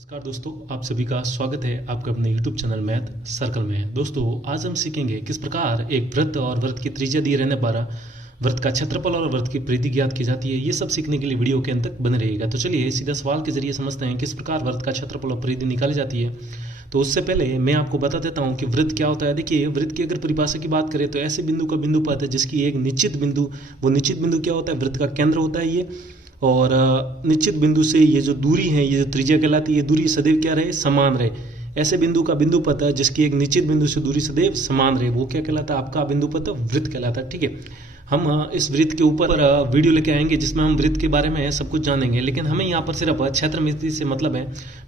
नमस्कार दोस्तों, आप सभी का स्वागत है आपका अपने YouTube चैनल मैथ सर्कल में। दोस्तों, आज हम सीखेंगे किस प्रकार एक वृत्त और वृत्त की त्रिज्या दिए रहने पर वृत्त का क्षेत्रफल और वृत्त की परिधि ज्ञात की जाती है। ये सब सीखने के लिए वीडियो के अंत तक बने रहिएगा। तो चलिए सीधा सवाल के जरिए समझते हैं किस प्रकार वृत्त का क्षेत्रफल और परिधि निकाली जाती है। तो उससे पहले मैं आपको बता देता हूँ कि वृत्त क्या होता है। देखिए, वृत्त की अगर परिभाषा की बात करें तो ऐसे बिंदु का बिंदु पथ है जिसकी एक निश्चित बिंदु, वो निश्चित बिंदु क्या होता है, वृत्त का केंद्र होता है ये। और निश्चित बिंदु से ये जो दूरी है, ये जो त्रिज्या कहलाती है, ये दूरी सदैव क्या रहे, समान रहे। ऐसे बिंदु का बिंदु पथ जिसकी एक निश्चित बिंदु से दूरी सदैव समान रहे, वो क्या कहलाता है, आपका बिंदु पथ वृत्त कहलाता है। ठीक है, हम इस वृत्त के ऊपर वीडियो लेके आएंगे जिसमें हम वृत्त के बारे में सब कुछ जानेंगे, लेकिन हमें यहाँ पर सिर्फ क्षेत्रमिति से मतलब है।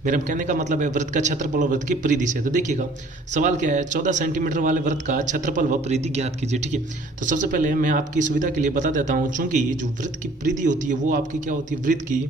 मेरा कहने का मतलब है वृत्त का क्षेत्रफल और वृत्त की परिधि से। तो देखिएगा सवाल क्या है, 14 सेंटीमीटर वाले वृत्त का क्षेत्रफल व परिधि ज्ञात कीजिए। ठीक है, तो सबसे पहले मैं आपकी सुविधा के लिए बता देता हूँ, चूंकि जो वृत्त की परिधि होती है वो आपकी क्या होती है, वृत्त की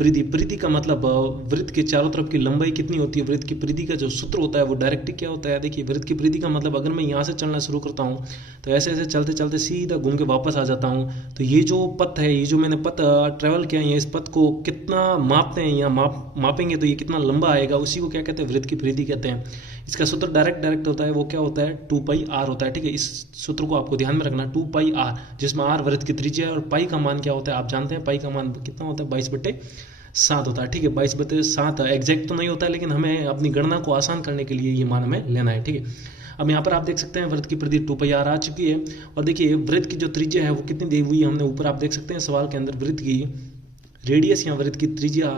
परिधि का मतलब वृत्त के चारों तरफ की लंबाई कितनी होती है। वृत्त की परिधि का जो सूत्र होता है वो डायरेक्ट क्या होता है। देखिए, वृत्त की परिधि का मतलब अगर मैं यहाँ से चलना शुरू करता हूँ तो ऐसे ऐसे चलते चलते सीधा घूम के वापस आ जाता हूँ, तो ये जो पथ है, ये जो मैंने पथ ट्रेवल किया है, इस पथ को कितना मापते हैं या मापेंगे तो ये कितना लंबा आएगा, उसी को क्या कहते हैं, वृत्त की परिधि कहते हैं। इसका सूत्र डायरेक्ट होता है, वो क्या होता है, 2πr होता है। ठीक है, इस सूत्र को आपको ध्यान में रखना, 2πr, जिसमें r वृत्त की त्रिज्या है और पाई का मान क्या होता है, आप जानते हैं पाई का मान कितना होता है, 22/7 होता है। ठीक है, 22/7 एग्जैक्ट तो नहीं होता है, लेकिन हमें अपनी गणना को आसान करने के लिए ये मान हमें लेना है। ठीक है, अब यहाँ पर आप देख सकते हैं वृत्त की परिधि 2πr आ चुकी है। और देखिए वृत्त की जो त्रिज्या है वो कितनी दी हुई है, हमने ऊपर आप देख सकते हैं सवाल के अंदर वृत्त की रेडियस या वृत्त की त्रिज्या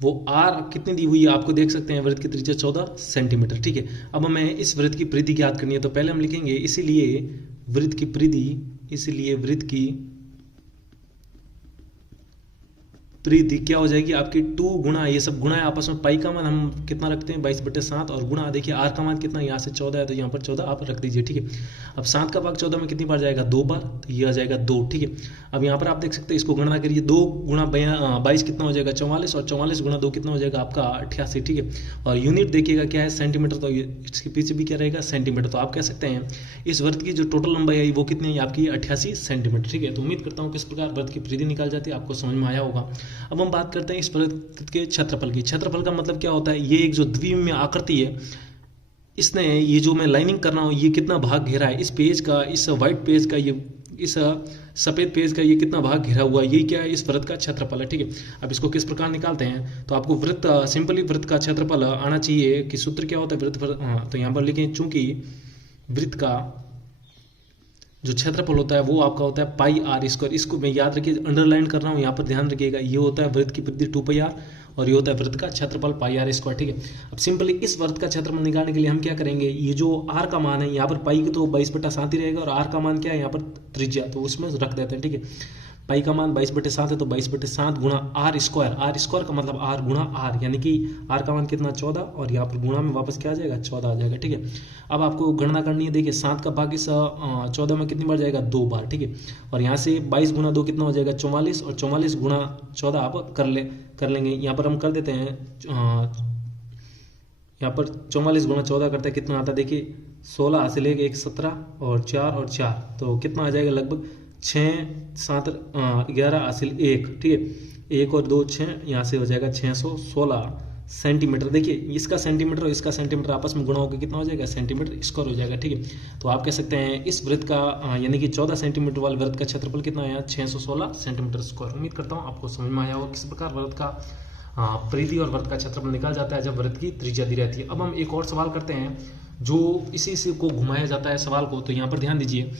वो r कितनी दी हुई है, आपको देख सकते हैं वृत्त की त्रिज्या 14 सेंटीमीटर। ठीक है, अब हमें इस वृत्त की परिधि ज्ञात करनी है, तो पहले हम लिखेंगे इसीलिए वृत्त की परिधि, इसलिए वृत्त की परिधि क्या हो जाएगी आपकी 2 गुणा, ये सब गुणा है आपस में, पाई का मान हम कितना रखते हैं 22/7, और गुणा देखिए आर का मान कितना, यहाँ से 14 है तो यहाँ पर 14 आप रख दीजिए। ठीक है, अब 7 का भाग 14 में कितनी बार जाएगा, 2 बार, तो ये आ जाएगा 2। ठीक है, अब यहाँ पर आप देख सकते हैं, इसको गणना करिए, 2 गुणा 22 कितना हो जाएगा 44, और 44 गुणा 2 कितना हो जाएगा आपका 88। ठीक है, और यूनिट देखिएगा क्या है, सेंटीमीटर, तो इसके पीछे भी क्या रहेगा, सेंटीमीटर। तो आप कह सकते हैं इस वृत्त की जो टोटल लंबाई आई वो कितनी है आपकी 88 सेंटीमीटर। ठीक है, तो उम्मीद करता हूँ किस प्रकार वृत्त की परिधि निकाल जाती है आपको समझ में आया होगा। अब हम बात करते हैं इस वृत्त के क्षेत्रफल की। क्षेत्रफल का मतलब क्या होता है, ये एक जो द्विविमीय आकृति है, इसने ये जो मैं लाइनिंग कर रहा हूँ ये कितना भाग घेरा है, इस पेज का, इस व्हाइट पेज का, ये इस सफेद पेज का ये कितना भाग घेरा हुआ है, ये क्या है, इस वृत्त का क्षेत्रफल है। ठीक है, अब इसको किस प्रकार निकालते हैं, तो आपको वृत्त सिंपली वृत्त का क्षेत्रफल आना चाहिए कि सूत्र क्या होता है वृत्त, तो यहाँ पर लिखें, चूंकि वृत्त का जो क्षेत्रफल होता है वो आपका होता है πr²। इसको मैं याद रखिए, अंडरलाइन कर रहा हूँ, यहाँ पर ध्यान रखिएगा, ये होता है वृत्त की परिधि 2πr और ये होता है वृत्त का क्षेत्रफल πr²। ठीक है, अब सिंपली इस वृत्त का क्षेत्रफल निकालने के लिए हम क्या करेंगे, ये जो r का मान है, यहाँ पर पाई तो 22/7 ही रहेगा, और r का मान क्या है यहाँ पर त्रिज्या, तो उसमें रख देते हैं। ठीक है, पाई का मान 22/7 है, तो 22/7 गुणा r² का मतलब r गुणा r, यानी कि r का मान कितना 14, और यहाँ पर गुणा में वापस क्या आ जाएगा 14 आ जाएगा। ठीक है, अब आपको गणना करनी है, देखिए 7 का भाग इस 14 में कितनी बार जाएगा, 2 बार। ठीक है, और यहाँ से 22 गुणा 2 कितना हो जाएगा 44, और 44 गुणा 14 आप कर लेंगे, यहाँ पर हम कर देते हैं, यहाँ पर 44 गुणा 14 करते हैं कितना आता है, देखिए 16 हासिल है, 1 17 और 4 और 4, तो कितना आ जाएगा, लगभग 6 7 11 हासिल 1। ठीक है, 1 और 2 6, यहाँ से हो जाएगा 616 सेंटीमीटर। देखिए इसका सेंटीमीटर और इसका सेंटीमीटर आपस में गुणा होकर कितना हो जाएगा, सेंटीमीटर स्क्वायर हो जाएगा। ठीक है, तो आप कह सकते हैं इस वृत्त का यानी कि 14 सेंटीमीटर वाले वृत्त का क्षेत्रफल कितना आया, 616 सेंटीमीटर स्क्वायर। उम्मीद करता हूँ आपको समझ में आया होगा किस प्रकार वृत्त का परिधि और वृत्त का क्षेत्रफल निकाल जाता है जब वृत्त की त्रिज्या दी रहती है। अब हम एक और सवाल करते हैं जो इसी से को घुमाया जाता है सवाल को, तो यहाँ पर ध्यान दीजिए,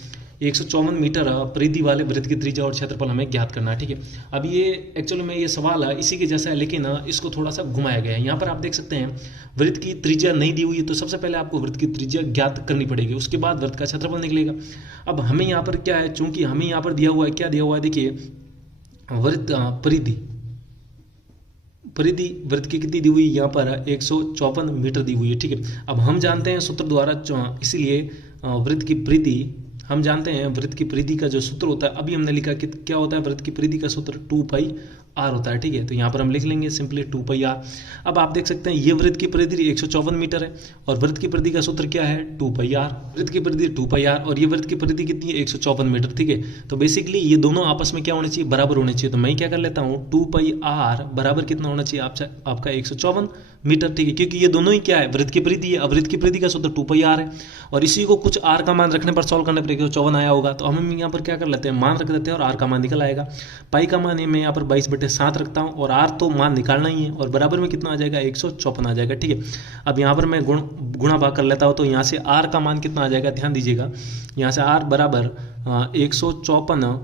154 मीटर परिधि वाले वृत्त की त्रिज्या और क्षेत्रफल हमें ज्ञात करना है। ठीक है, अब ये एक्चुअली में ये सवाल है इसी के जैसा है, लेकिन इसको थोड़ा सा घुमाया गया है। यहाँ पर आप देख सकते हैं वृत्त की त्रिज्या नहीं दी हुई है, तो सबसे पहले आपको वृत्त की त्रिज्या ज्ञात करनी पड़ेगी, उसके बाद वृत्त का क्षेत्रफल निकलेगा। अब हमें यहाँ पर क्या है, चूंकि हमें यहाँ पर दिया हुआ है, क्या दिया हुआ है, देखिए वृत्त परिधि वृत्त की कितनी दी हुई है, यहाँ पर 154 मीटर दी हुई है। ठीक है, अब हम जानते हैं सूत्र द्वारा, इसीलिए वृत्त की परिधि हम जानते हैं, वृत्त की परिधि का जो सूत्र होता है, अभी हमने लिखा कि क्या होता है, वृत्त की परिधि का सूत्र 2πr आर होता है, ठीक है। तो यहाँ पर हम लिख लेंगे सिंपली 2 पाई आर। अब आप देख सकते हैं ये वृत्त की परिधि 154 मीटर है और वृत्त की परिधि का सूत्र क्या है, 2 पाई आर। वृत्त की परिधि 2 पाई आर और ये वृत्त की परिधि कितनी है, 154 मीटर, ठीक है। तो बेसिकली ये दोनों आपस में क्या होने चाहिए, बराबर होने चाहिए। तो मैं क्या कर लेता हूँ, 2 पाई आर बराबर कितना होना चाहिए आपका 154 मीटर, ठीक है, क्योंकि ये दोनों ही क्या है, वृत्त की परिधि है। अब वृत्त की परिधि का सूत्र 2 पाई आर है और इसी को कुछ आर का मान रखने पर सॉल्व करने पर 154 आया होगा। तो हम यहाँ पर क्या कर लेते हैं, मान रख देते हैं और आर का मान निकल आएगा। पाई का मान मैं यहाँ पर 22/7 रखता हूँ और आर तो मान निकालना ही है और बराबर में कितना आ जाएगा, 154 आ जाएगा, ठीक है। अब यहाँ पर मैं गुणा भाग कर लेता हूँ। तो यहाँ से आर का मान कितना आ जाएगा, ध्यान दीजिएगा, यहाँ से आर बराबर 154,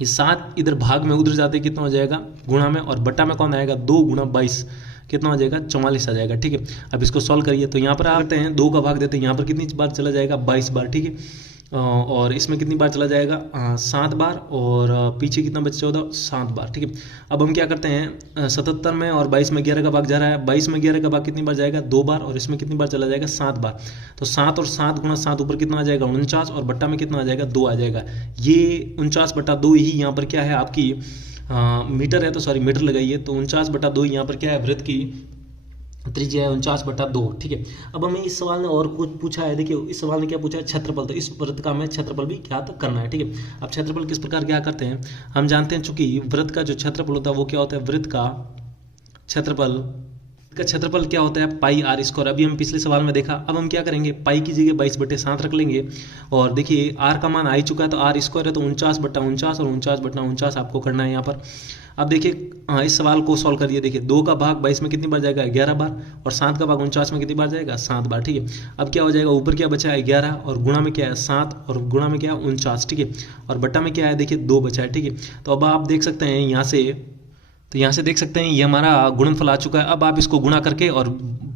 ये 7 इधर भाग में उधर जाते कितना हो जाएगा, गुणा में, और बटा में कौन आएगा, 2 गुणा 22 कितना हो जाएगा, 44 आ जाएगा, ठीक है। अब इसको सॉल्व करिए। तो यहाँ पर आते हैं 2 का भाग देते हैं, यहाँ पर कितनी बार चला जाएगा, 22 बार, ठीक है। और इसमें कितनी बार चला जाएगा, 7 बार, और पीछे कितना बचा, 7 बार, ठीक है। अब हम क्या करते हैं, 77 में और 22 में 11 का भाग जा रहा है, 22 में 11 का भाग कितनी बार जाएगा, 2 बार, और इसमें कितनी बार चला जाएगा, 7 बार। तो 7 और 7 गुणा 7 ऊपर कितना आ जाएगा, 49, और बट्टा में कितना आ जाएगा, 2 आ जाएगा। ये 49/2 ही यहाँ पर क्या है आपकी मीटर है, तो सॉरी मीटर लगाइए। तो 49/2 यहाँ पर क्या है, वृत्त की त्रिज्या है 49/2, ठीक है। अब हमें इस सवाल ने और कुछ पूछा है, देखिए इस सवाल ने क्या पूछा है, क्षेत्रफल। तो इस वृत्त का हमें क्षेत्रफल भी ज्ञात करना है, ठीक है। अब क्षेत्रफल किस प्रकार क्या करते हैं, हम जानते हैं चूंकि वृत्त का जो क्षेत्रफल होता है वो क्या होता है, वृत्त का क्षेत्रफल क्या होता है, पाई आर स्क्वायर। अभी हम पिछले सवाल में देखा। अब हम क्या करेंगे, पाई की जगह 22/7 रख लेंगे और देखिए आर का मान आ ही चुका है, तो आर स्क्वायर है तो 49/49 और 49/49 आपको करना है यहाँ पर। अब देखिए इस सवाल को सॉल्व करिए। देखिए 2 का भाग 22 में कितनी बार जाएगा, 11 बार, और 7 का भाग 49 में कितनी बार जाएगा, 7 बार, ठीक है। अब क्या हो जाएगा, ऊपर क्या बचा है, 11, और गुणा में क्या है, 7, और गुणा में क्या है, 49, ठीक है, और बट्टा में क्या है, देखिए 2 बचा है, ठीक है। तो अब आप देख सकते हैं यहाँ से देख सकते हैं ये हमारा गुणनफल आ चुका है। अब आप इसको गुणा करके और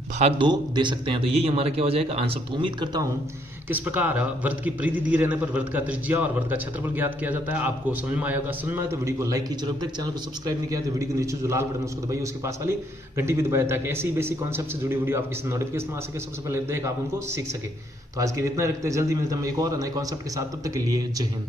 भाग 2 दे सकते हैं। तो यही हमारा क्या हो जाएगा, आंसर। तो उम्मीद करता हूँ किस प्रकार वृत्त की परिधि दिए रहने पर वृत्त का त्रिज्या और वृत्त का क्षेत्रफल ज्ञात किया जाता है आपको समझ में आया होगा। समझ में आया तो वीडियो को लाइक कीजिए, अब तक चैनल को सब्सक्राइब नहीं किया तो वीडियो के नीचे जो लाल बटन उसको दबाइए, उसके पास वाली घंटी भी दबाइए, ताकि ऐसी ही बेसिक कॉन्सेप्ट से जुड़ी वीडियो आपकी नोटिफिकेशन आ सके, सबसे पहले देख आप उनको सीख सके। तो आज के लिए इतना रखते हैं, जल्दी मिलते हैं एक और नए कॉन्सेप्ट के साथ, तब तक के लिए जय हिंद।